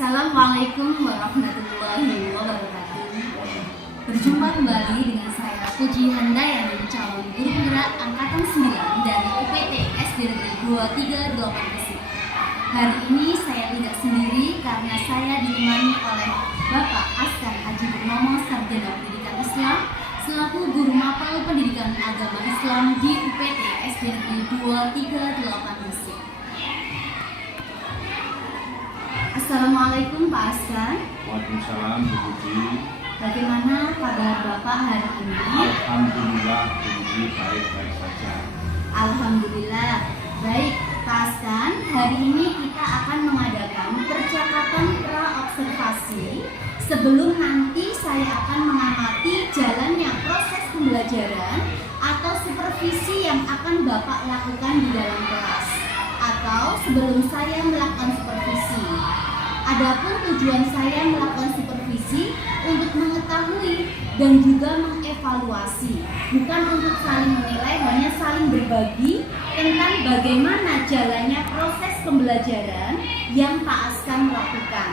Assalamualaikum warahmatullahi wabarakatuh. Berjumpa kembali dengan saya Puji Handayani, calon guru penggerak angkatan 9 dari UPT SD Negeri 23 Gresik. Hari ini saya tidak sendiri karena saya ditemani oleh Bapak Askan Haji Purnomo, Sarjana Pendidikan Islam, selaku guru mapel pendidikan agama Islam di UPT SD Negeri 23 Gresik. Assalamualaikum Pak Askan. Waalaikumsalam Bu Puji. Bagaimana kabar Bapak hari ini? Alhamdulillah Bu Puji, baik-baik saja. Alhamdulillah. Baik Pak Askan, hari ini kita akan mengadakan percakapan pra-observasi sebelum nanti saya akan mengamati jalannya proses pembelajaran atau supervisi yang akan Bapak lakukan di dalam kelas, atau sebelum saya melakukan supervisi. Adapun tujuan saya melakukan supervisi untuk mengetahui dan juga mengevaluasi, bukan untuk saling menilai, hanya saling berbagi tentang bagaimana jalannya proses pembelajaran yang Pak Askan lakukan.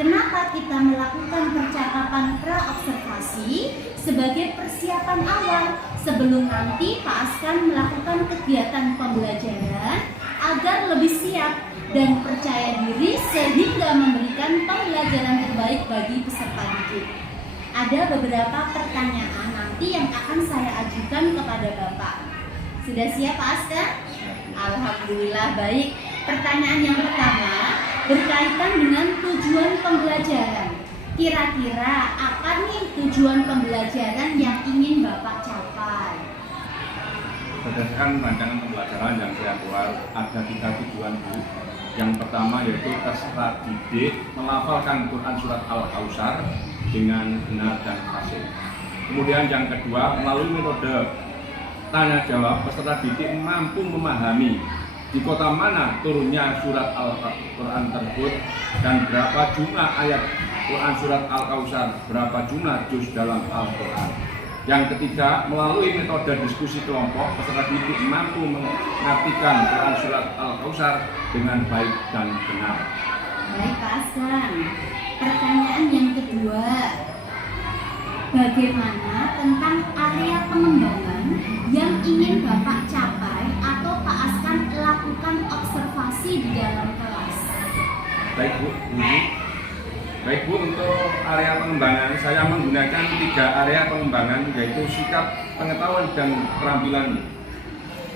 Kenapa kita melakukan percakapan pra-observasi? Sebagai persiapan awal sebelum nanti Pak Askan melakukan kegiatan pembelajaran agar lebih siap dan percaya diri sehingga memberikan pembelajaran terbaik bagi peserta didik. Ada beberapa pertanyaan nanti yang akan saya ajukan kepada Bapak. Sudah siap Pak Askan? Alhamdulillah, baik. Pertanyaan yang pertama berkaitan dengan tujuan pembelajaran. Kira-kira apa nih tujuan pembelajaran yang ingin Bapak capai? Berdasarkan rancangan pembelajaran yang saya buat, ada 3 tujuan Bu. Yang pertama yaitu peserta didik melafalkan Quran Surat Al-Kautsar dengan benar dan fasih. Kemudian yang kedua, melalui metode tanya jawab, peserta didik mampu memahami di kota mana turunnya surat Al-Quran tersebut dan berapa jumlah ayat Quran Surat Al-Kautsar, berapa jumlah juz dalam Al-Quran. Yang ketiga, melalui metode diskusi kelompok, peserta didik mampu mengartikan Quran Surat Al-Kautsar dengan baik dan benar. Baik Pak Askan. Pertanyaan yang kedua, bagaimana tentang area pengembangan yang ingin Bapak capai atau Pak Askan lakukan observasi di dalam kelas? Baik Bu, Baik Bu, untuk area pengembangan saya menggunakan 3 area pengembangan, yaitu sikap, pengetahuan, dan keterampilan.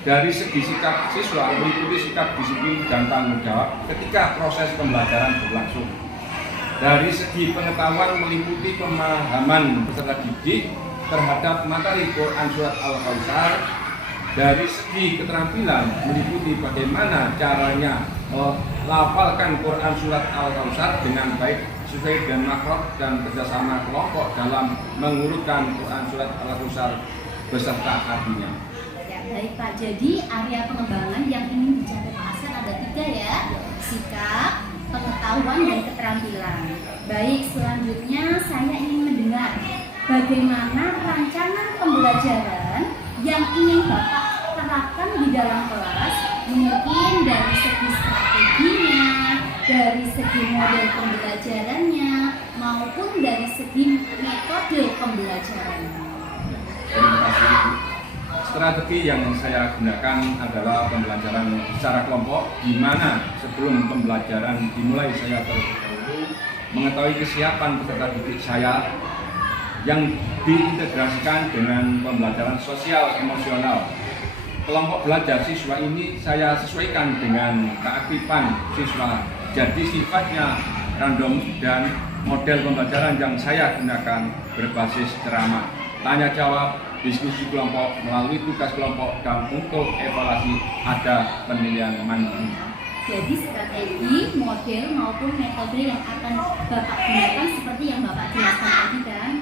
Dari segi sikap siswa meliputi sikap disiplin dan tanggung jawab ketika proses pembelajaran berlangsung. Dari segi pengetahuan meliputi pemahaman peserta didik terhadap materi Quran Surat Al-Kautsar. Dari segi keterampilan meliputi bagaimana caranya melafalkan Quran Surat Al-Kautsar dengan baik sesuai dengan makhraj dan kerjasama kelompok dalam mengurutkan Quran Surat Al-Kautsar beserta artinya. Ya, baik Pak. Jadi area pengembangan yang ingin dicapai Pak Askan ada 3 ya. Sikap, pengetahuan, dan keterampilan. Baik, selanjutnya saya ingin mendengar bagaimana rancangan pembelajaran yang ingin Bapak terapkan di dalam kelas, mungkin dari segi strateginya, dari segi model pembelajarannya, maupun dari segi metode pembelajarannya. Terima kasih Bu. Strategi yang saya gunakan adalah pembelajaran secara kelompok, di mana sebelum pembelajaran dimulai saya terlebih dahulu mengetahui kesiapan peserta didik saya yang diintegrasikan dengan pembelajaran sosial emosional. Kelompok belajar siswa ini saya sesuaikan dengan keaktifan siswa. Jadi sifatnya random dan model pembelajaran yang saya gunakan berbasis ceramah, tanya jawab, diskusi kelompok, melalui tugas kelompok, dan untuk evaluasi ada penilaian mandiri. Jadi strategi, model maupun metode yang akan Bapak gunakan seperti yang Bapak jelaskan tadi kan.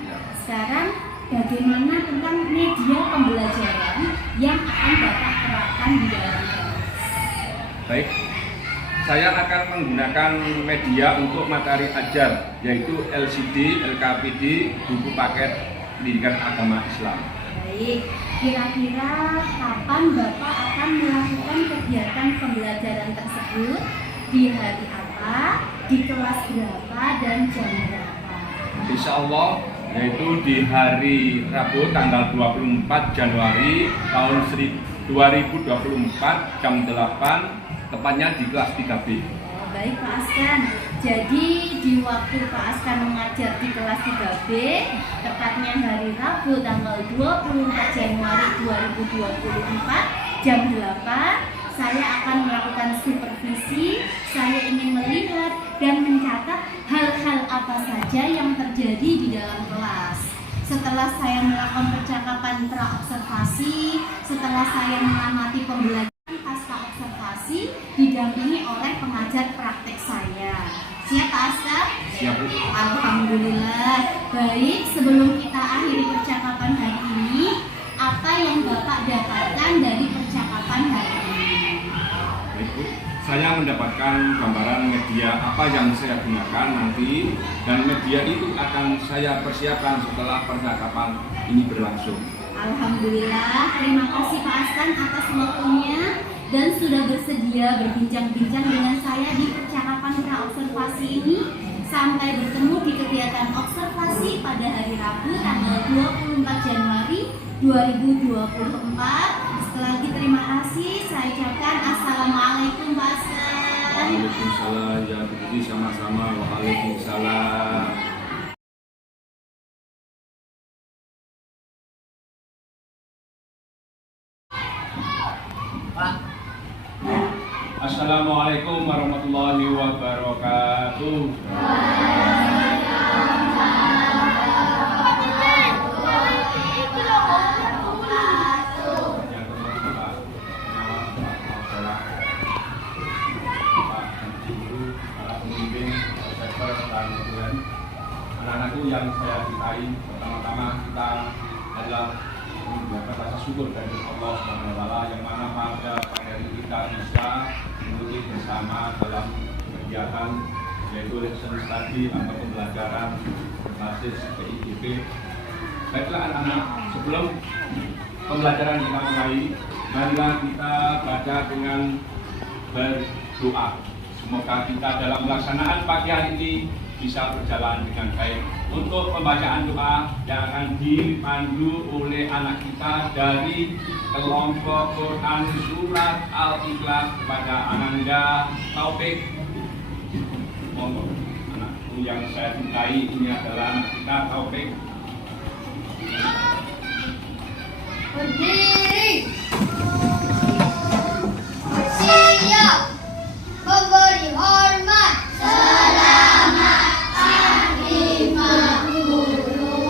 Sekarang bagaimana tentang media pembelajaran yang akan Bapak terapkan di dalam kelas? Baik, saya akan menggunakan media untuk materi ajar, yaitu LCD, LKPD, buku paket pendidikan agama Islam. Baik, kira-kira kapan Bapak akan melakukan kegiatan pembelajaran tersebut? Di hari apa? di kelas berapa dan jam berapa? Insya Allah yaitu di hari Rabu tanggal 24 Januari tahun 2024 jam 8 tepatnya di kelas 3B. Oh, baik Pak Askan. Jadi di waktu Pak Askan mengajar di kelas 3B, tepatnya hari Rabu tanggal 24 Januari 2024 jam 8, saya akan melakukan supervisi. Saya ingin melihat dan mencatat hal-hal apa saja yang terjadi di dalam kelas. Setelah saya melakukan percakapan pra-observasi, setelah saya mengamati pembelajaran pasca observasi, didampingi oleh pengajar praktek saya. Siap Pak Aska? Siap Bu. Alhamdulillah. Baik, sebelum kita akhiri percakapan hari ini, apa yang Bapak dapatkan dari percakapan hari ini? Baik Bu, saya mendapatkan gambaran media apa yang saya gunakan nanti, dan media itu akan saya persiapkan setelah percakapan ini berlangsung. Alhamdulillah, terima kasih Pak Askan atas waktunya dan sudah bersedia berbincang-bincang dengan saya di percakapan pra-observasi ini. Sampai bertemu di kegiatan observasi pada hari Rabu tanggal 24 Januari 2024. Sekali lagi terima kasih. Saya ucapkan Assalamualaikum Pak Askan. Waalaikumsalam, ya begini sama-sama. Waalaikumsalam. Assalamualaikum warahmatullahi wabarakatuh. Anak-anakku yang saya cintai, pertama-tama kita adalah mengucapkan rasa syukur dari Allah SWT yang mana pada pagi hari kita bisa mengikuti bersama dalam kegiatan yaitu lesson study atau pembelajaran basis PIDP. Baiklah anak-anak, sebelum pembelajaran kita mulai, marilah kita baca dengan berdoa. Semoga kita dalam pelaksanaan pagi hari ini bisa berjalan dengan baik. Untuk pembacaan doa yang akan dipandu oleh anak kita dari kelompok Quran Surat Al-Ikhlas kepada Ananda Taufik. Monggo, anakku yang saya cintai, ini adalah anak kita Taufik. Berdiri. Siap. Memberi hormat. Selamat pagi Pak Guru.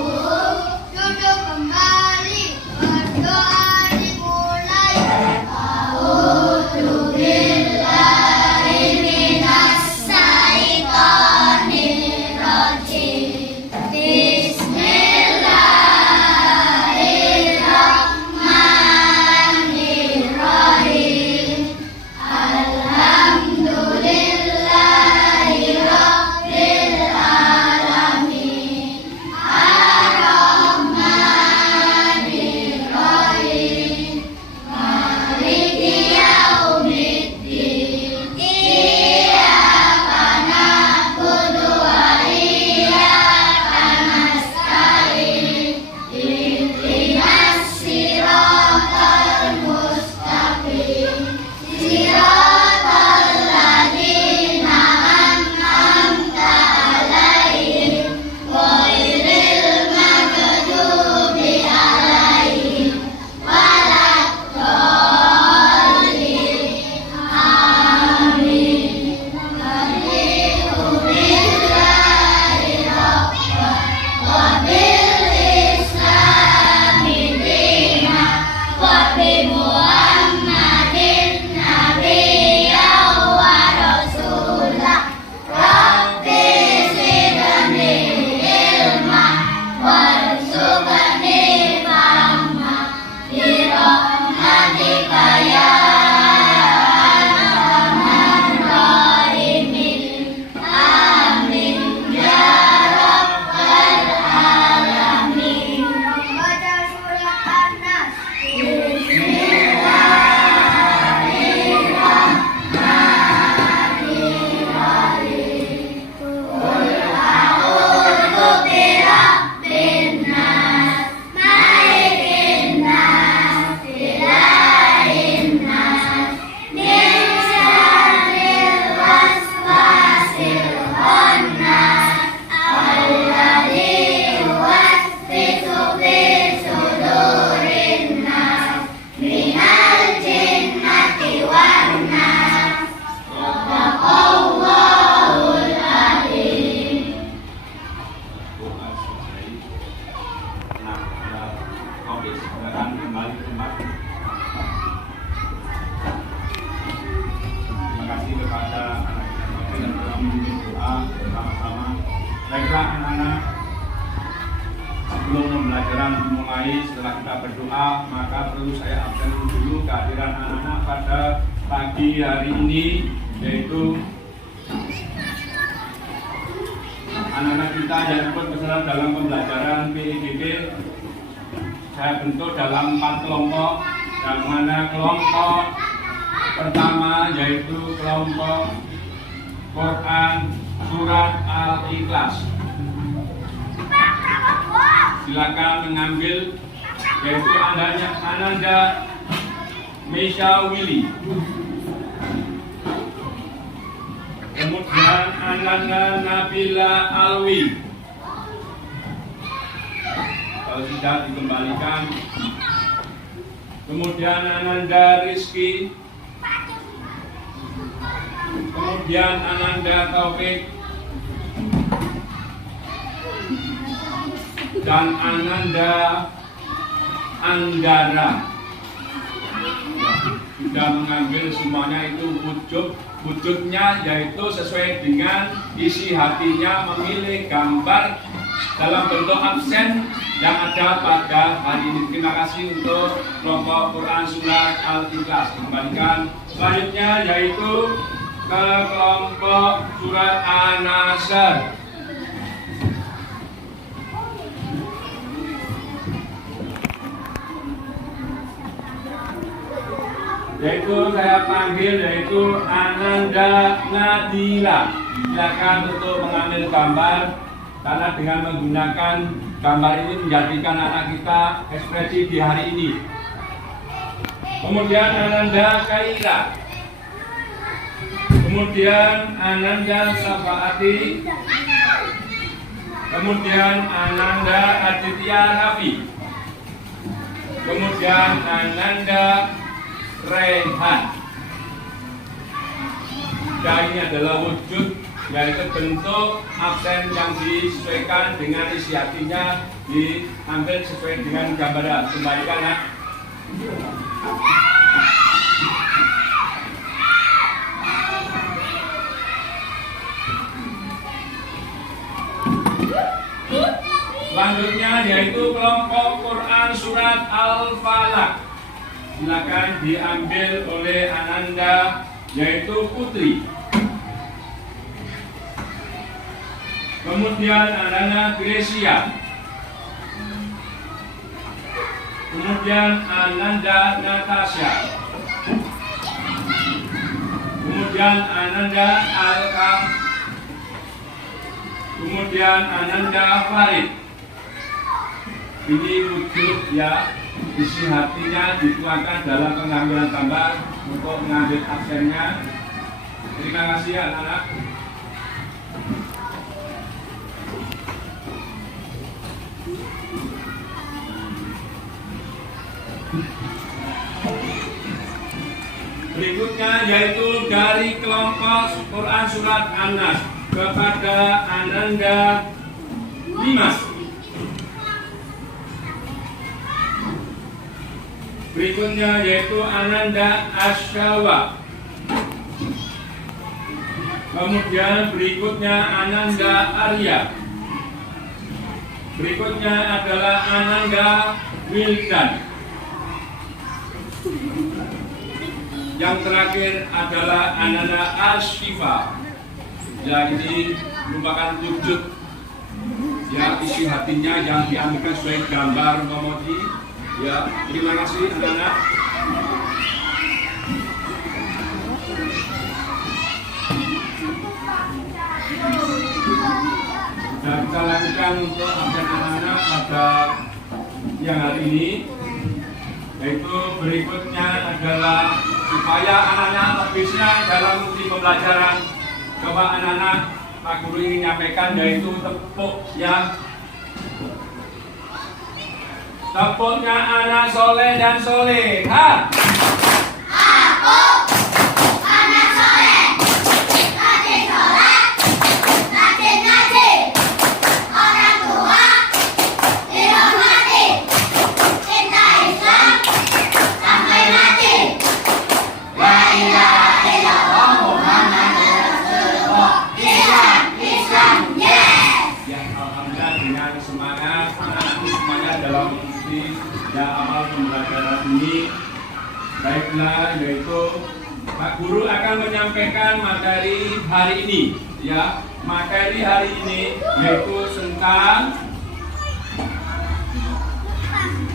Duduk kembali. Berdoa dimulai. A'udzubillahi minas syaitonir rajim. Bismillahirrahmanirrahim. Oke, silakan kembali ke tempat. Terima kasih kepada anak-anak yang telah memimpin doa bersama-sama. Baiklah anak-anak, sebelum pembelajaran dimulai, setelah kita berdoa, maka perlu saya absen dulu kehadiran anak-anak pada pagi hari ini, yaitu anak-anak kita yang ikut bersama dalam pembelajaran PIBB. Saya bentuk dalam 4 kelompok, yang mana kelompok pertama yaitu kelompok Quran Surat Al-Ikhlas. Silakan mengambil, yaitu Ananda Misha Willy, kemudian Ananda Nabila Alwi. Kalau tidak dikembalikan. Kemudian Ananda Rizky, kemudian Ananda Taufik, dan Ananda Anggara. Sudah mengambil semuanya, itu wujudnya yaitu sesuai dengan isi hatinya, memilih gambar dalam bentuk absen yang ada pada hari ini. Terima kasih untuk kelompok Quran Surat Al-Ikhlas. Kembalikan. Selanjutnya yaitu ke kelompok Surat An-Nasr. Yaitu saya panggil yaitu Ananda Nadila. Silakan untuk mengambil gambar, karena dengan menggunakan gambar ini menjadikan anak kita ekspresi di hari ini. Kemudian Ananda Kaira, kemudian Ananda Safaati, kemudian Ananda Aditya Rafi, kemudian Ananda Rehan. Dan ini adalah wujud, yaitu bentuk absen yang disesuaikan dengan isi hatinya, diambil sesuai dengan gambaran. Kembalikan nak. Selanjutnya yaitu kelompok Quran Surat Al-Falaq. Silakan diambil oleh Ananda, yaitu Putri. Kemudian Ananda Gresia, kemudian Ananda Natasha, kemudian Ananda Alka, kemudian Ananda Farid. Ini wujud ya, isi hatinya dituangkan dalam pengambilan gambar untuk mengambil absennya. Terima kasih anak-anak. Berikutnya yaitu dari kelompok Quran Surat An-Nas kepada Ananda Limas. Berikutnya yaitu Ananda Asyawa. Kemudian berikutnya Ananda Arya. Berikutnya adalah Ananda Wildan. Yang terakhir adalah Ananda Ashifa. Ya, ini merupakan wujud ya, isi hatinya yang diambilkan sesuai gambar memoti. Ya, terima kasih anak-anak. Dan kita lanjutkan untuk absen anak-anak pada yang hari ini, yaitu berikutnya adalah supaya anak-anak lebih senang dalam mengikuti pembelajaran. Coba anak-anak, Pak Guru ingin menyampaikan yaitu tepuk ya. Tepuknya anak soleh dan soleha. Aku anak soleh, rajin sholat, rajin ngaji, orang tua dirahmati, cinta dalam mengikuti ya amal pembelajaran ini. Baiklah, yaitu Pak Guru akan menyampaikan materi hari ini. Ya, materi hari ini yaitu tentang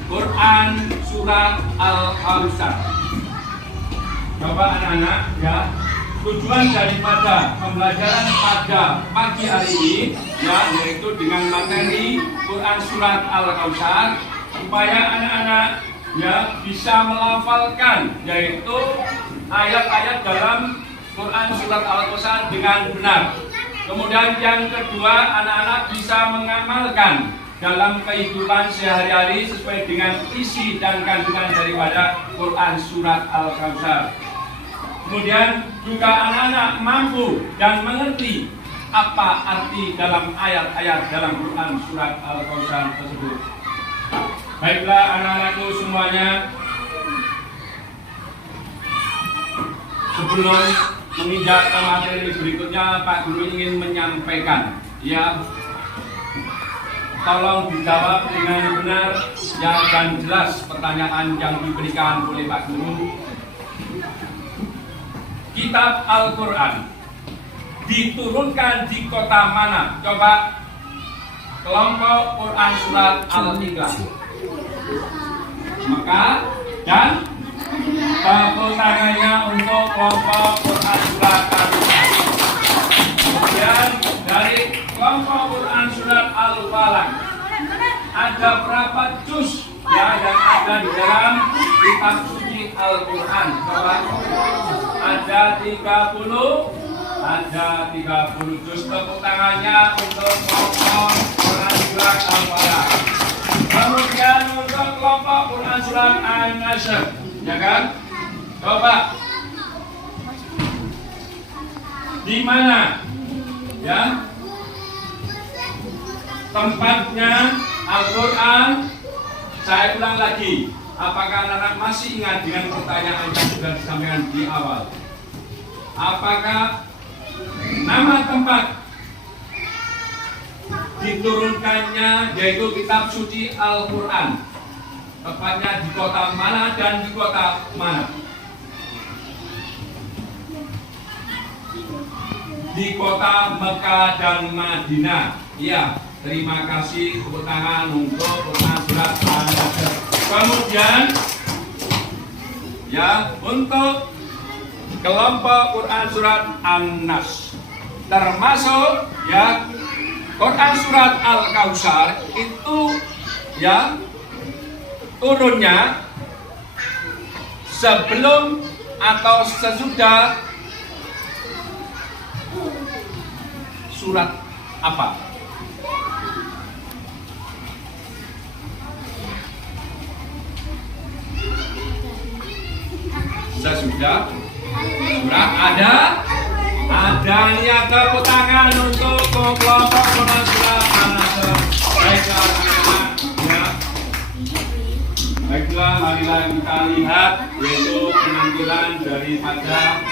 Quran Surat Al-Kautsar. Coba anak-anak ya, tujuan daripada pembelajaran pada pagi hari ini ya, yaitu dengan materi Quran Surat Al-Kautsar, supaya anak-anak ya bisa melafalkan yaitu ayat-ayat dalam Quran Surat Al-Kautsar dengan benar. Kemudian yang kedua, anak-anak bisa mengamalkan dalam kehidupan sehari-hari sesuai dengan isi dan kandungan daripada Quran Surat Al-Kautsar. Kemudian juga anak-anak mampu dan mengerti apa arti dalam ayat-ayat dalam Quran Surat Al-Kautsar tersebut. Baiklah anak-anakku semuanya, sebelum menginjak ke materi berikutnya, Pak Guru ingin menyampaikan ya, tolong dijawab dengan benar ya dan jelas pertanyaan yang diberikan oleh Pak Guru. Kitab Al-Quran diturunkan di kota mana? Coba kelompok Quran Surat Al-Ikhlas, Mekah, dan tepuk tangannya untuk kelompok Quran Surat Al-Ikhlas. Kemudian dari kelompok Quran Surat Al-Falaq, ada berapa juz ya yang ada di dalam kitab suci Al-Quran? Coba. Ada 30 juz. Tepuk tangannya untuk kelompok Quran Surat Al-Falaq. Kemudian untuk kelompok Quran Surat An-Nasr, ya kan? Coba di mana ya tempatnya Al-Quran? Saya ulang lagi, apakah anak-anak masih ingat dengan pertanyaan yang sudah disampaikan di awal? Apakah nama tempat diturunkannya yaitu kitab suci Al-Quran, tepatnya di kota mana dan di kota mana? Di kota Mekah dan Madinah. Ya, terima kasih, tepuk tangan untuk Quran Surat An-Nasr. Kemudian ya, untuk kelompok Quran Surat An-Nas, termasuk ya Quran Surat Al-Kautsar itu ya turunnya sebelum atau sesudah surat apa? Sesudah surat ada lihat tepuk tangan untuk kelompok Quran Surat An-Nasr. Baiklah anak-anak ya. Baiklah, marilah kita lihat yaitu penampilan daripada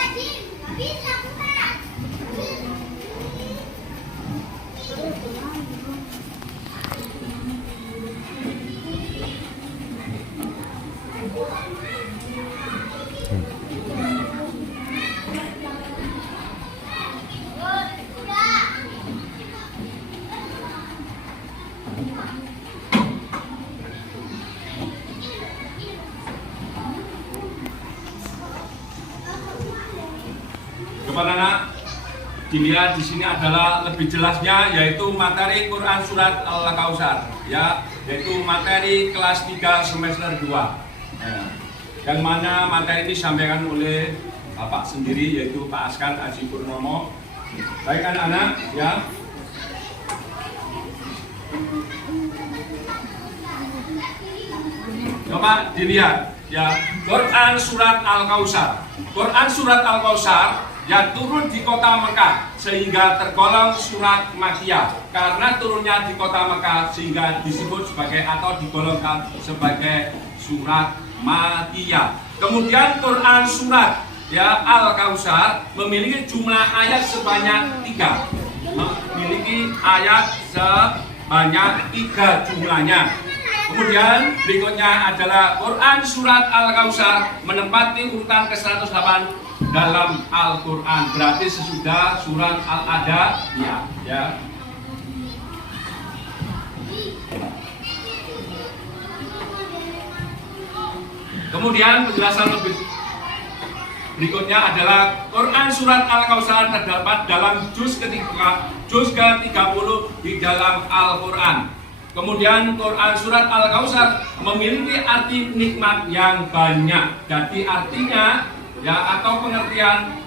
kepada anak dilihat di sini adalah lebih jelasnya yaitu materi Quran Surat Al-Kautsar ya, yaitu materi kelas 3 semester 2 ya. Yang mana materi ini disampaikan oleh Bapak sendiri yaitu Pak Askar Aji Purnomo. Baik anak-anak ya. Coba dilihat ya, Quran Surat Al-Kautsar. Quran Surat Al-Kautsar ya turun di kota Mekah sehingga tergolong surat Makkiyah. Karena turunnya di kota Mekah sehingga disebut sebagai atau digolongkan sebagai surat Makkiyah. Kemudian Quran Surat ya Al-Kautsar memiliki jumlah ayat sebanyak 3. Memiliki ayat sebanyak 3 jumlahnya. Kemudian berikutnya adalah Quran Surat Al-Kautsar menempati urutan ke-108 dalam Al-Quran. Berarti sesudah Surat Al-Adiyah ya. Kemudian penjelasan lebih berikutnya adalah Quran Surat Al-Kautsar terdapat dalam juz ke-30 di dalam Al-Quran. Kemudian Quran Surat Al-Kautsar memiliki arti nikmat yang banyak. Jadi artinya ya atau pengertian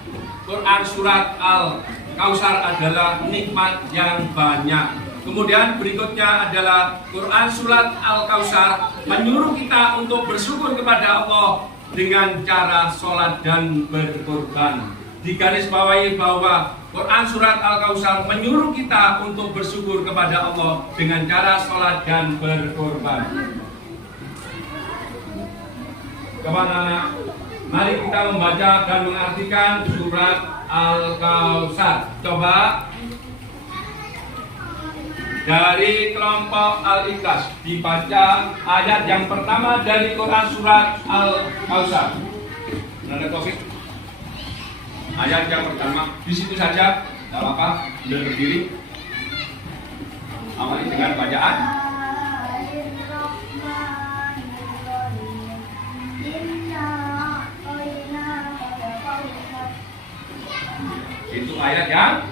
Quran Surat Al-Kautsar adalah nikmat yang banyak. Kemudian berikutnya adalah Quran Surat Al-Kautsar menyuruh kita untuk bersyukur kepada Allah dengan cara sholat dan berkorban. Digarisbawahi bahwa Quran Surat Al-Kautsar menyuruh kita untuk bersyukur kepada Allah dengan cara sholat dan berkorban. Kawan-kawan, mari kita membaca dan mengartikan Surat Al-Kautsar. Coba dari kelompok Al-Ikhlas dibaca ayat yang pertama dari Quran Surat Al-Kautsar. Ada topik? Ayat yang pertama di situ saja, tidak apa-apa, sudah berdiri. Awali dengan bacaan. Itu ayat yang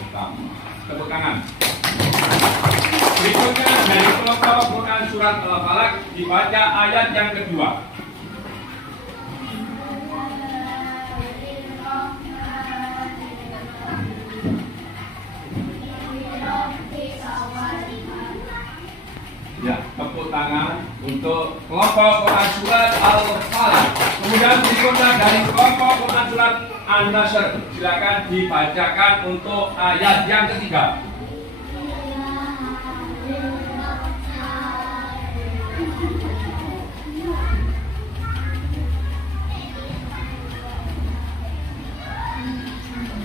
pertama. Tepuk tangan. Berikutnya dari kelompok Quran Surat Al-Falaq dibaca ayat yang kedua. Ya, tepuk tangan untuk kelompok Quran Surat Al-Falaq. Kemudian berikutnya dari kelompok Quran Surat An-Nasr, silakan dibacakan untuk ayat yang ketiga.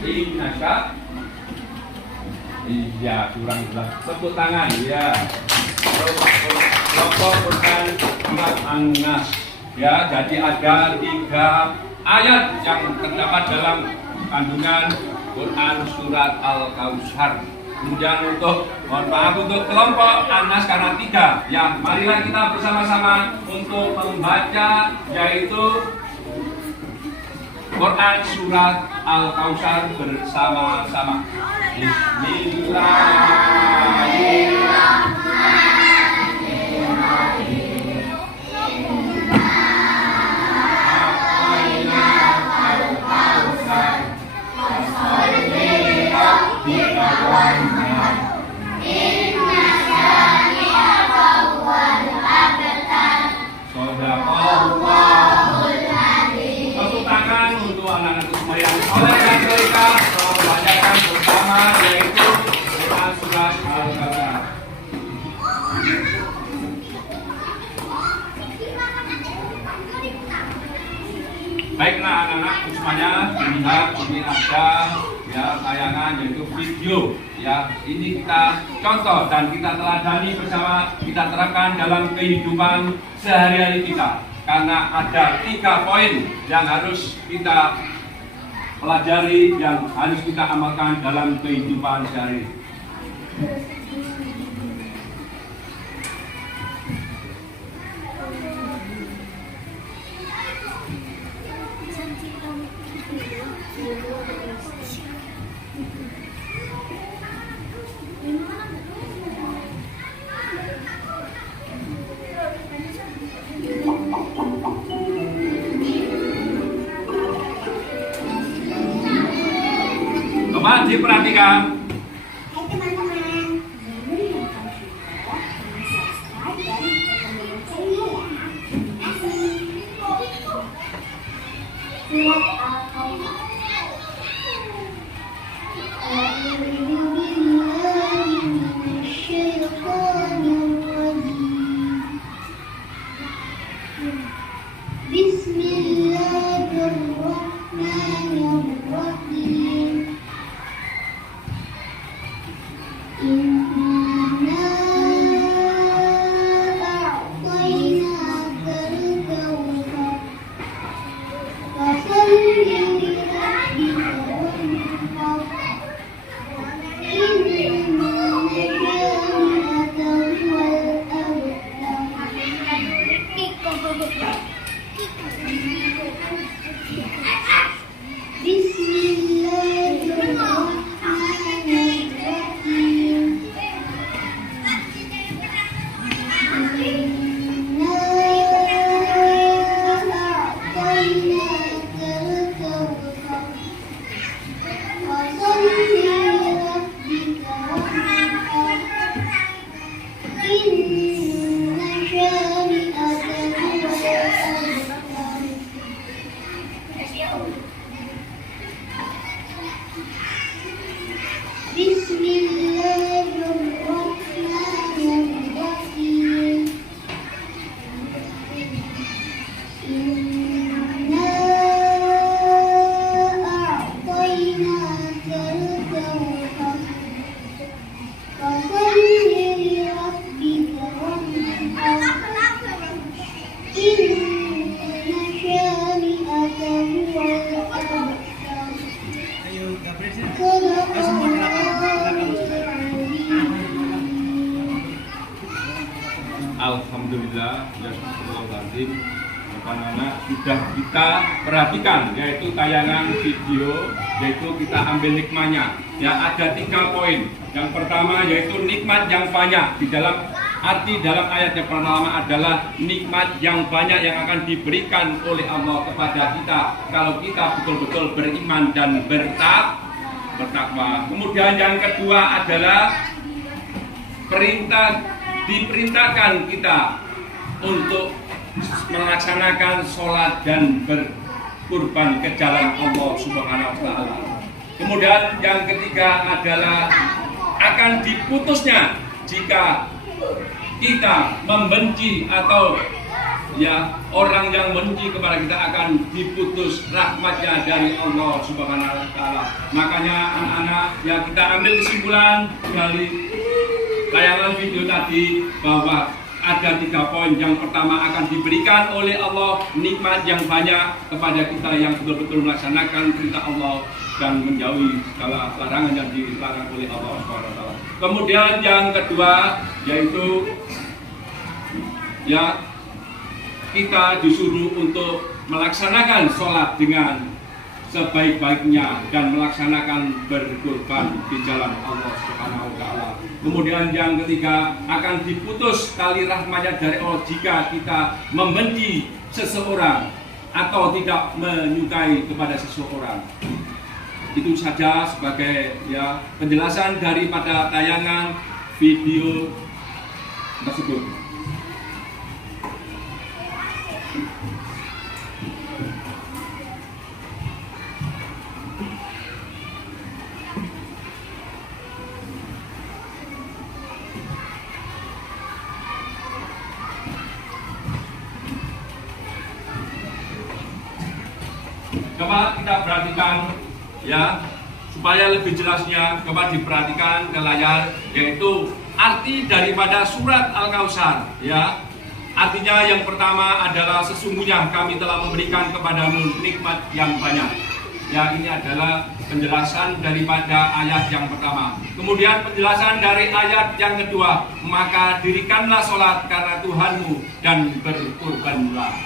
Inasya. Iya, kurang jelas. Tepuk tangan, ya. Kelompok Quran Surat An-Nas. Ya, jadi ada 3 ayat yang terdapat dalam kandungan Quran Surat Al-Kautsar. Kemudian untuk, mohon maaf untuk kelompok An-Nas karena 3. Ya, marilah kita bersama-sama untuk membaca yaitu Quran Surat Al-Kautsar bersama-sama. Tepuk tangan untuk anak-anak semua yang soleh dan mereka membacakan bersama yaitu Quran Surat Al-Kautsar. Baiklah anak-anak semuanya, lihat ini ada ya tayangan yaitu video ya, ini kita contoh dan kita teladani bersama, kita terapkan dalam kehidupan sehari-hari kita karena ada 3 poin yang harus kita pelajari, yang harus kita amalkan dalam kehidupan sehari-hari. Coba diperhatikan. Hai teman-teman, jangan lupa subscribe dan tekan loncengnya ya. Terima kasih. Surat Al-Kautsar. Bismillahirrahmanirrahim. Bismillahirrahmanirrahim. Inna a'tainakal kawthar. Fasalli li rabbika wanhar. Inna syani'aka huwal abtar. Alhamdulillah, ya Bismillahirrahmanirrahim. Anak-anak sudah kita perhatikan, yaitu tayangan video, yaitu kita ambil nikmatnya. Ya, ada 3 poin. Yang pertama yaitu nikmat yang banyak. Di dalam arti dalam ayat yang pertama adalah nikmat yang banyak yang akan diberikan oleh Allah kepada kita kalau kita betul-betul beriman dan bertakwa. Kemudian yang kedua adalah diperintahkan kita untuk melaksanakan sholat dan berkurban ke jalan Allah Subhanahu wa Ta'ala. Kemudian yang ketiga adalah akan diputusnya jika kita membenci atau orang yang benci kepada kita akan diputus rahmatnya dari Allah Subhanahu wa Ta'ala. Makanya anak-anak kita ambil kesimpulan dari tayangan video tadi bahwa ada 3 poin. Yang pertama akan diberikan oleh Allah nikmat yang banyak kepada kita yang betul-betul melaksanakan perintah Allah dan menjauhi segala larangan yang dilarang oleh Allah SWT. Kemudian yang kedua yaitu kita disuruh untuk melaksanakan sholat dengan sebaik-baiknya dan melaksanakan berkurban di jalan Allah Subhanahu wa Ta'ala. Kemudian yang ketiga akan diputus tali rahmatnya dari Allah jika kita membenci seseorang atau tidak menyukai kepada seseorang. Itu saja sebagai penjelasan daripada tayangan video tersebut. Coba kita perhatikan supaya lebih jelasnya, coba diperhatikan ke layar, yaitu arti daripada surat Al-Kautsar. Artinya yang pertama adalah sesungguhnya kami telah memberikan kepadamu nikmat yang banyak. Ini adalah penjelasan daripada ayat yang pertama. Kemudian penjelasan dari ayat yang kedua, maka dirikanlah sholat karena Tuhanmu dan berkurbanlah.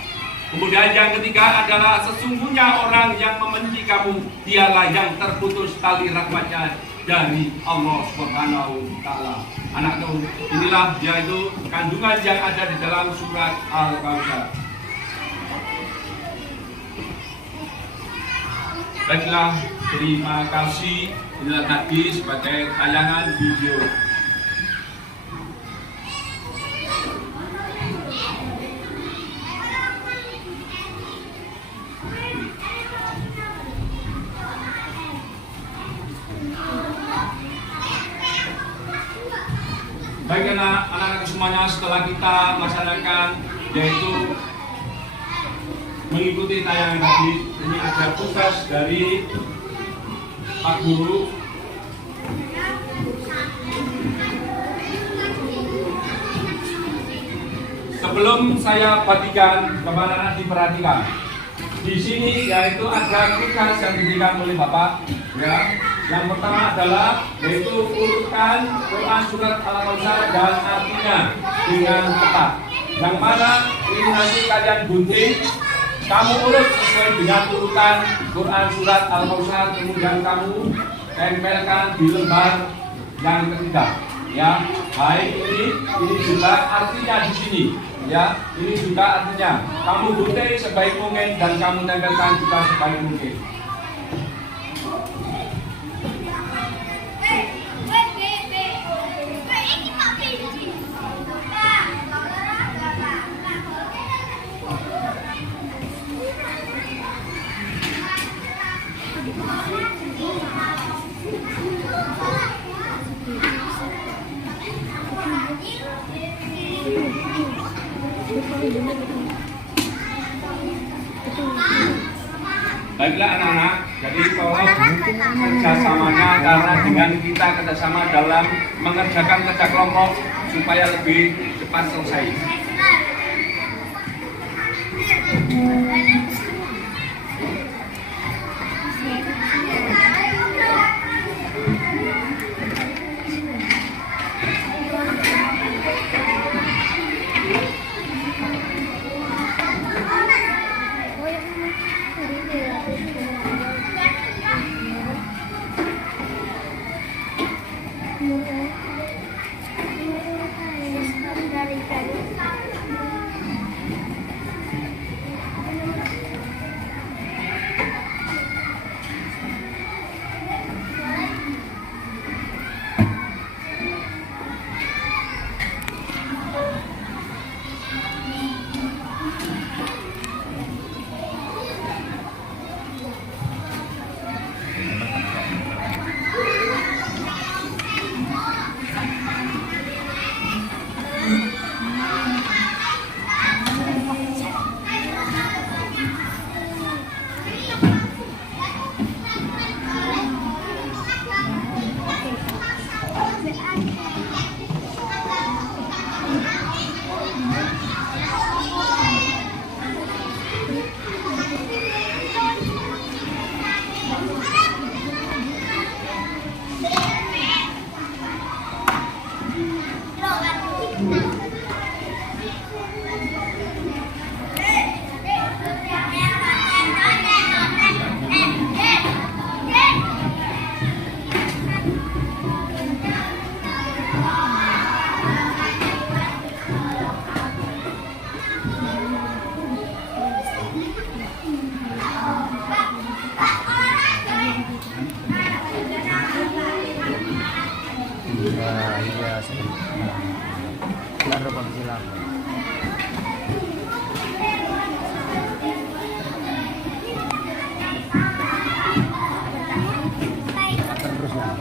Kemudian yang ketiga adalah sesungguhnya orang yang membenci kamu, dialah yang terputus tali rahmatnya dari Allah Subhanahu wa Ta'ala. Anakku, inilah yaitu kandungan yang ada di dalam surat Al-Kautsar. Baiklah, terima kasih. Inilah tadi sebagai tayangan video. Baik anak-anak semuanya, setelah kita melaksanakan yaitu mengikuti tayangan tadi, ini ada tugas dari Pak Guru. Sebelum saya bagikan kepada anak diperhatikan. Di sini yaitu ada tugas yang diberikan oleh Bapak. Yang pertama adalah yaitu urutkan Quran surat Al-Kautsar dan artinya dengan tepat. Yang mana ini nanti kalian gunting, kamu urut sesuai dengan urutan Quran surat Al-Kautsar, kemudian kamu tempelkan di lembar yang ketiga. Baik ini juga artinya di sini. Ini juga artinya kamu gunting sebaik mungkin dan kamu tempelkan juga sebaik mungkin. Baiklah anak-anak, jadi tolong kerjasamanya karena dengan kita kerjasama dalam mengerjakan kerja kelompok supaya lebih cepat selesai. Iya, laro pagsilang. Terus lah.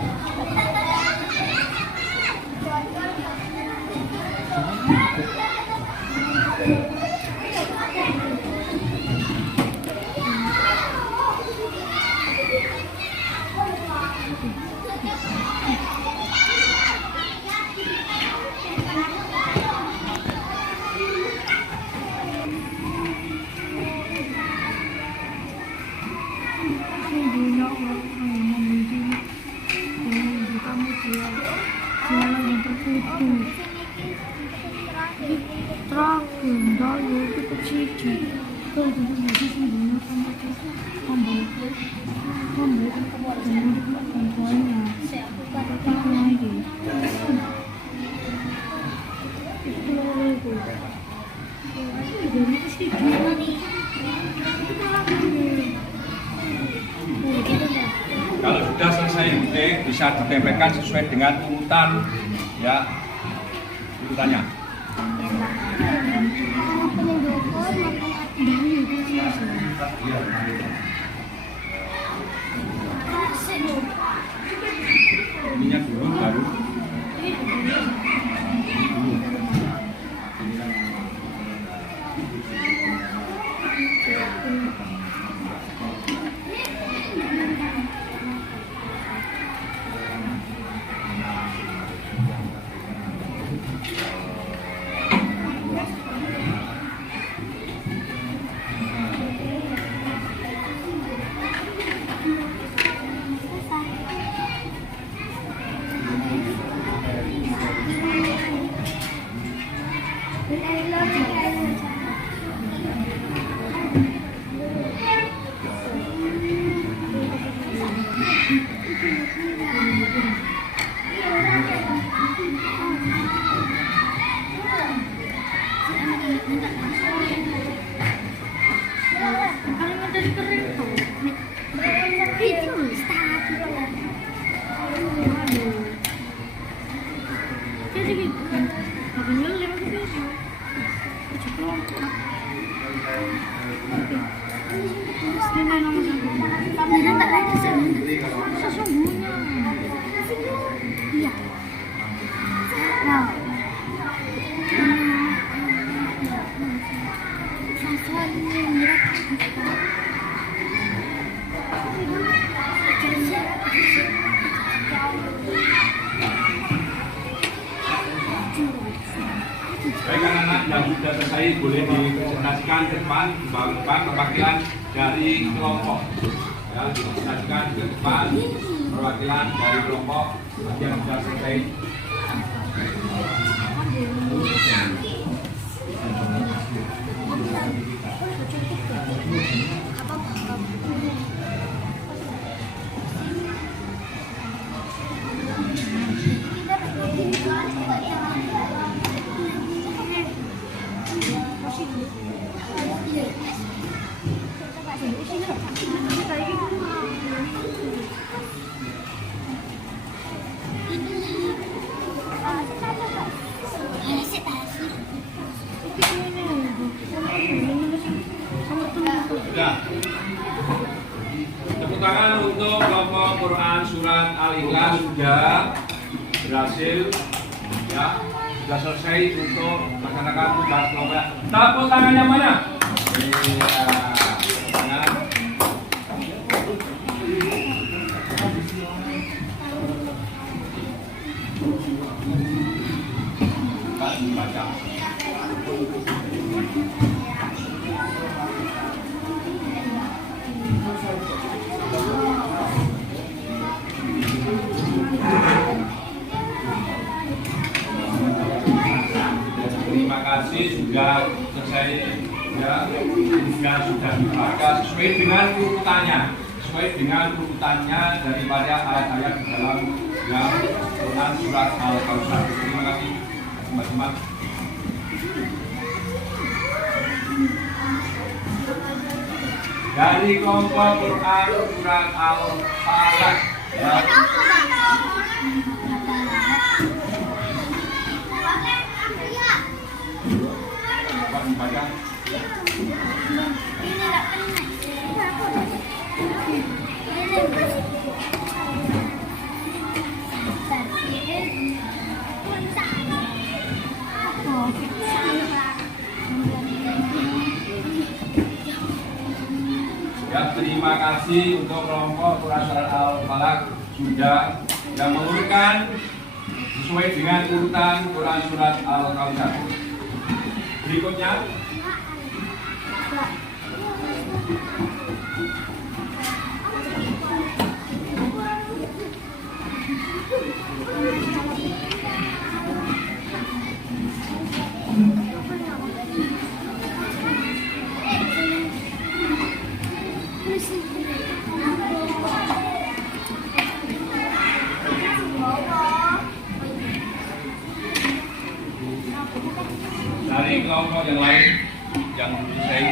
Kalau sudah selesai ngetik bisa ditempelkan sesuai dengan urutan ya urutannya. Ininya dulu baru. Sesungguhnya. Iya. Nah. yang sudah selesai boleh dipresentasikan ke depan, perwakilan dari kelompok. Ya, dipresentasikan ke depan perwakilan dari kelompok yang sudah selesai. Sudah. Tepuk tangan untuk kelompok Quran surat Al-Ikhlas sudah berhasil, ya, sudah selesai untuk melaksanakan tugas kelompok. Tepuk tangannya mana? Iya. Tangan. Baca. Terima kasih sudah selesai, ya, sudah dibaca sesuai dengan urutannya daripada ayat-ayat di dalam yang Quran surat Al-Kautsar. Terima kasih teman-teman. Dari kelompok Quran surat Al-Falaq, ya. Baca. Ya, terima kasih untuk kelompok Quran surat Al-Falaq sudah yang mengurutkan sesuai dengan urutan Quran surat Al-Kautsar. Berikutnya dari kelompok yang lain yang belum selesai,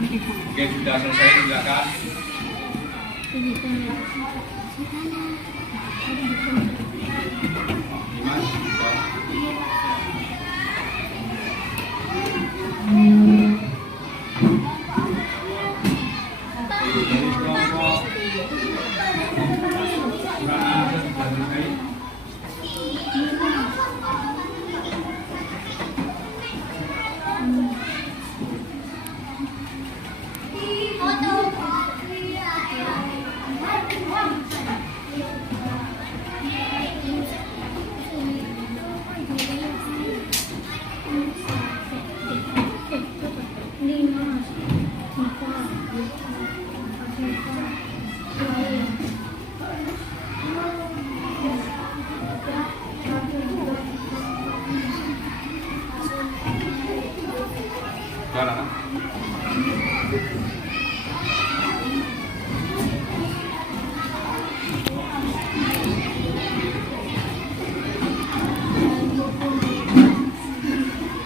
mungkin sudah selesai, silakan. Mas, dari kelompok sudah selesai.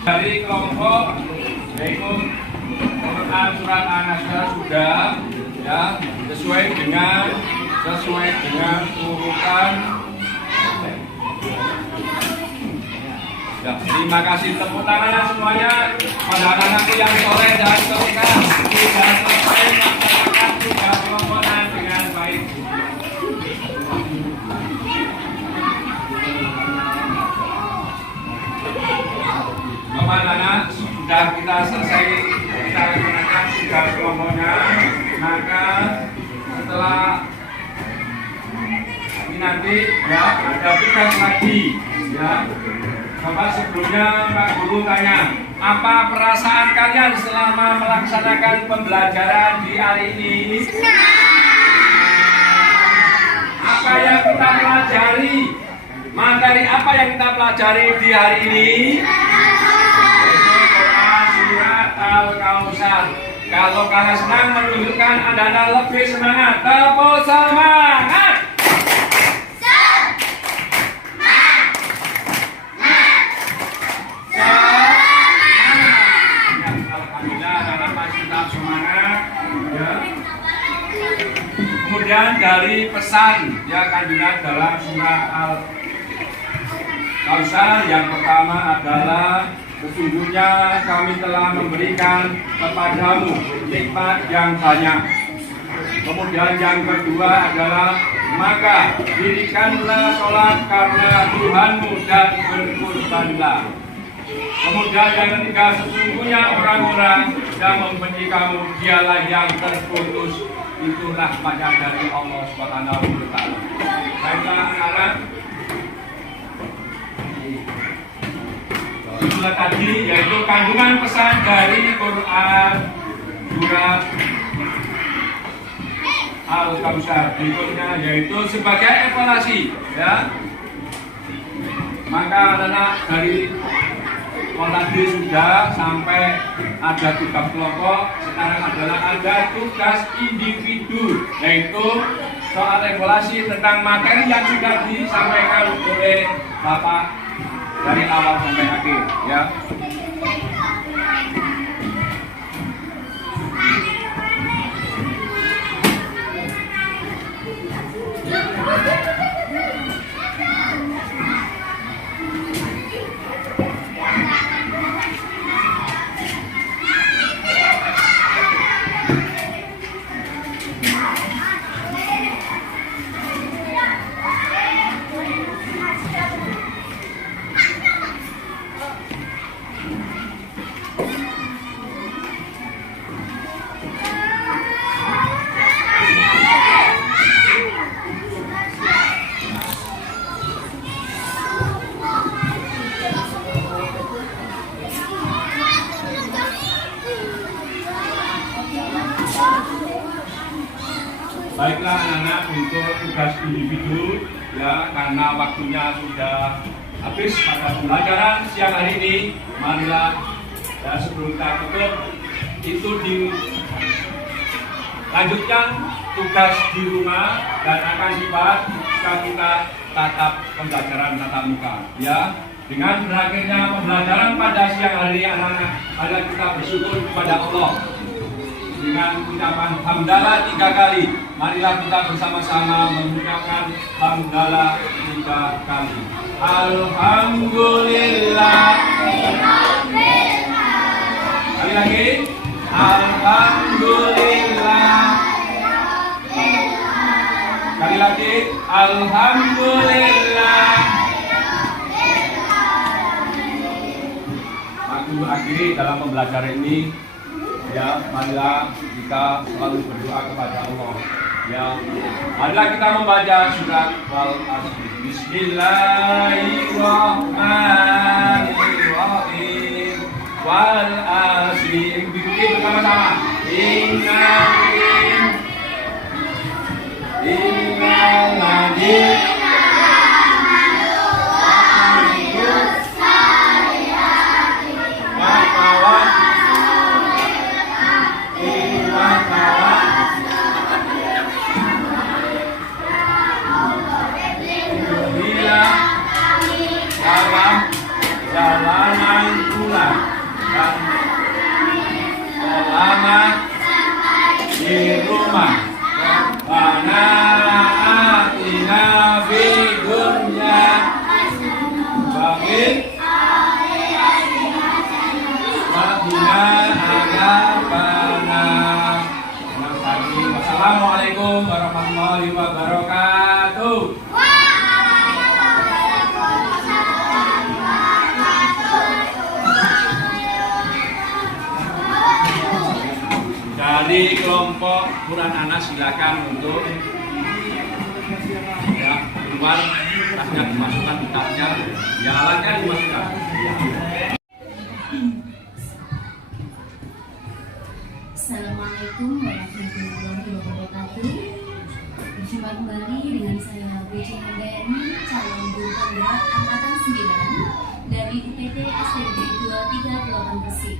Dari kelompok yaitu Quran surat An-Nasr sudah, ya, sesuai dengan urutan. Ya, terima kasih, tepuk tangan semuanya pada anak-anakku yang sore dan ketika tidak selesai melaksanakan tugas kelompokan dengan baik. Anak-anak, sudah kita selesai kita laksanakan tugas kelompoknya, maka setelah ini nanti, ya, ada tugas lagi, ya. Bapak, sebelumnya Pak Guru tanya, apa perasaan kalian selama melaksanakan pembelajaran di hari ini? Apa yang kita pelajari? Materi apa yang kita pelajari di hari ini? Quran surat Al-Kautsar. Kalau kalian senang menunjukkan Anda lebih semangat, tepuk semangat. Alhamdulillah, anak-anak tetap semangat. Ya. Kemudian dari pesan yang kandungan dalam surat Al-Kautsar yang pertama adalah sesungguhnya kami telah memberikan kepadamu nikmat yang banyak. Kemudian yang kedua adalah maka dirikanlah sholat karena Tuhanmu dan berkurbanlah. Kemudian yang ketiga, sesungguhnya orang-orang yang membenci kamu dialah yang terputus, itulah pajak dari Allah Subhanahu wa Ta'ala. Baiklah anak-anak, itulah tadi yaitu kandungan pesan dari Quran surat Al-Kautsar. Berikutnya yaitu sebagai evaluasi, ya. Maka anak-anak dari tadi sudah sampai ada tugas kelompok, sekarang adalah ada tugas individu, yaitu soal evaluasi tentang materi yang sudah disampaikan oleh Bapak dari awal sampai akhir, ya. Baiklah anak-anak, untuk tugas individu, ya, karena waktunya sudah habis pada pembelajaran siang hari ini, marilah ya, sebelum kita tutup itu dilanjutkan tugas di rumah dan akan dibahas jika kita tatap pembelajaran tatap muka, ya. Dengan berakhirnya pembelajaran pada siang hari ini anak-anak, marilah kita bersyukur kepada Allah dengan ucapan hamdalah 3 kali. Marilah kita bersama-sama mengucapkan hamdalah 3 kali. Alhamdulillah. Kali lagi. Alhamdulillah. Kali lagi. Alhamdulillah. Aku akhiri dalam pembelajaran ini. Ya, marilah kita selalu berdoa kepada Allah. Ya, marilah kita membaca surat Al-Asr. Bismillahirrahmanirrahim. Wal asri. Diikuti bersama-sama. Innal ladzi jalanan pulang dan selamat di rumah. Rabbana atina fid dunya hasanah wa qina adzabannar. Wassalamualaikum warahmatullahi wabarakatuh. Dari kelompok Quran Anas silakan untuk ya keluar. tasnya dimasukkan di tasnya, ya alatnya dimasukkan. Assalamualaikum warahmatullahi wabarakatuh. Berjumpa kembali dengan saya B.C. Handayani, calon guru penggerak angkatan 9 dari UPT SDG 238 Gresik.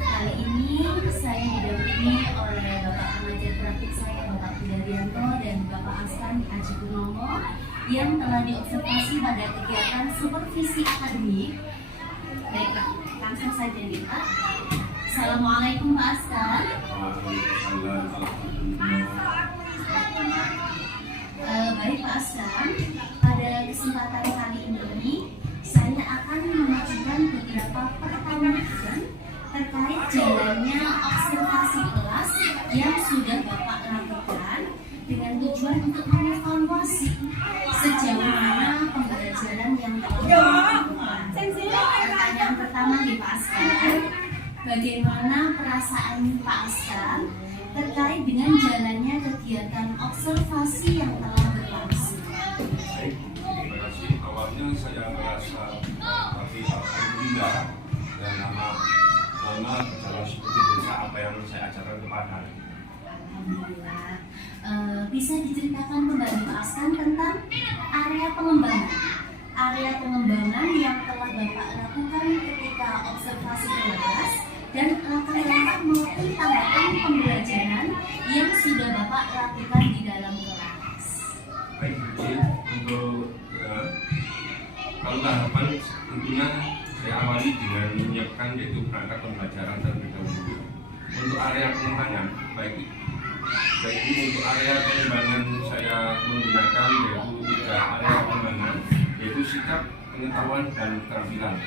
Kali ini saya didampingi oleh Bapak pengajar praktik saya, Bapak Budaryanto, dan Bapak Askan Aji Purnomo yang telah diobservasi pada kegiatan supervisi akademik. Baiklah, langsung saja nih Pak. Assalamualaikum Pak Askan. Baik Pak Askan, pada kesempatan kali ini saya akan memajukan beberapa pertanyaan terkait jalannya observasi kelas yang sudah Bapak lakukan dengan tujuan untuk mengevaluasi sejauh mana pembelajaran yang telah dilakukan. Pertanyaan pertama nih Pak Askan, bagaimana perasaan Pak Askan terkait dengan jalannya kegiatan observasi yang telah berlangsung? Baik, terima kasih. Awalnya saya merasa tapi alhamdulillah dan nama berjalan seperti biasa apa yang saya ajarkan kepada. Alhamdulillah. Bisa diceritakan kembali Pak Askan tentang area pengembangan yang telah Bapak lakukan ketika observasi kelas dan langkah-langkah maupun tahapan pembelajaran yang sudah Bapak lakukan di dalam kelas. Baik, untuk kalau tahapan tentunya saya awali dengan menyiapkan yaitu perangkat pembelajaran terlebih dahulu. Untuk area pengembangan, baik untuk area pengembangan saya menggunakan yaitu 3 area pengembangan, yaitu sikap, pengetahuan, dan keterampilan.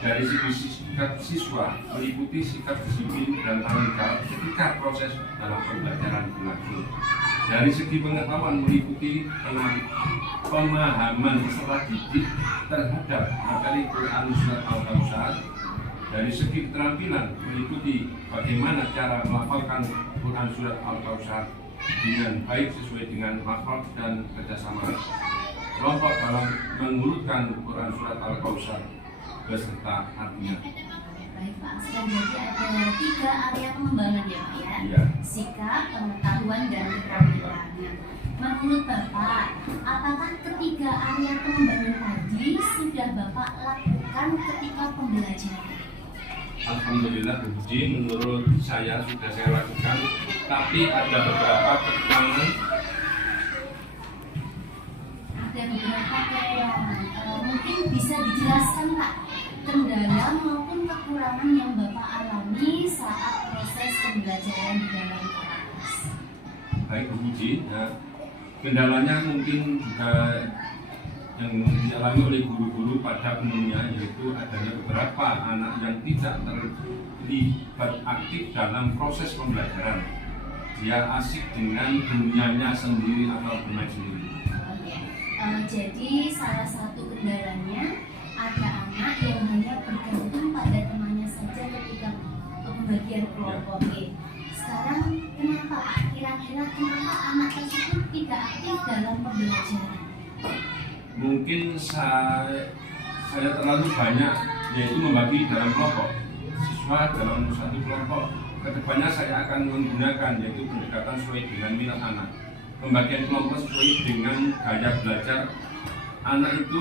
Dari segi sikap siswa meliputi sikap disiplin dan tanggung jawab ketika proses dalam pembelajaran berlangsung. Dari segi pengetahuan meliputi pemahaman peserta didik terhadap materi Quran Surat Al-Kausar. Dari segi keterampilan meliputi bagaimana cara melafalkan Quran Surat Al-Kausar dengan baik sesuai dengan makhraj dan kerjasama kelompok dalam mengurutkan Quran Surat Al-Kausar beserta artinya. Baik Pak Askan, berarti ada 3 area pengembangan ya Pak ya? Iya. Sikap, pengetahuan, dan keterampilan. Nah, menurut Bapak, apakah ketiga area pengembangan tadi sudah Bapak lakukan ketika pembelajaran? Alhamdulillah Bu Budi, menurut saya sudah saya lakukan, tapi ada beberapa kekurangan. Mungkin bisa dijelaskan Pak, kendala maupun kekurangan yang Bapak alami saat proses pembelajaran di dalam kelas. Baik Bu Budi, kendalanya mungkin juga yang dialami oleh guru-guru pada umumnya, yaitu adanya beberapa anak yang tidak terlibat aktif dalam proses pembelajaran. Dia asik dengan dunianya sendiri atau bermain sendiri. Jadi salah satu kendalanya ada anak yang hanya bergantung pada temannya saja ketika pembagian kelompok. Sekarang kenapa Pak? Kira-kira kenapa anak tersebut tidak aktif dalam pembelajaran? Mungkin saya terlalu banyak yaitu membagi dalam kelompok siswa dalam satu kelompok. Kedepannya saya akan menggunakan yaitu pendekatan sesuai dengan minat anak. Pembagian kelompok sesuai dengan gaya belajar anak itu,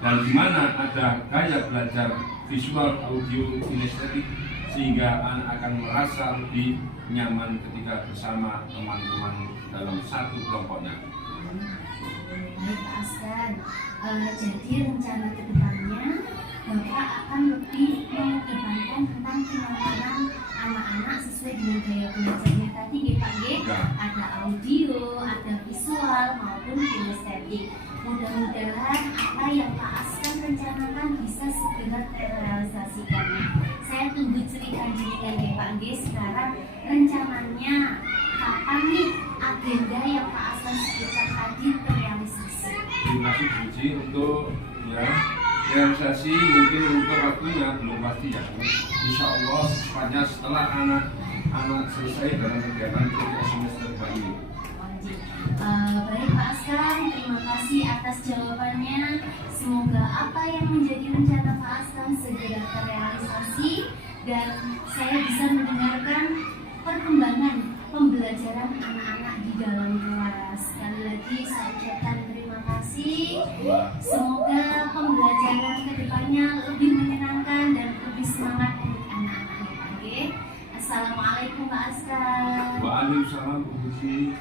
dan di mana ada gaya belajar visual, audio, kinestetik, sehingga anak akan merasa lebih nyaman ketika bersama teman-teman dalam satu kelompoknya. Baik Pak Askan, jadi rencana kedepannya Bapak akan lebih mengedepankan tentang penanganan anak-anak sesuai dengan gaya belajarnya tadi ya Pak ya? Ada audio, ada visual maupun kinestetik. Mudah-mudahan apa yang Pak Askan rencanakan bisa segera terrealisasikan. Saya tunggu cerita jenengan ya Pak G. Sekarang rencananya kapan nih agenda yang Pak Askan sebutkan tadi terrealisasi? Terima kasih Bu Ji untuk realisasi mungkin untuk waktunya belum pasti ya. Insya Allah secepatnya setelah anak selesai dalam kegiatan semester baru ini. Baik Pak Askan, terima kasih atas jawabannya. Semoga apa yang menjadi rencana Pak Askan segera terrealisasi dan saya bisa mendengarkan perkembangan pembelajaran anak-anak di dalam kelas. Sekali lagi saya ucapkan terima kasih. Semoga pembelajaran kedepannya lebih menyenangkan dan lebih semangat untuk anak-anak. Oke. Assalamualaikum Pak Askan. Waalaikumsalam Bu Susi.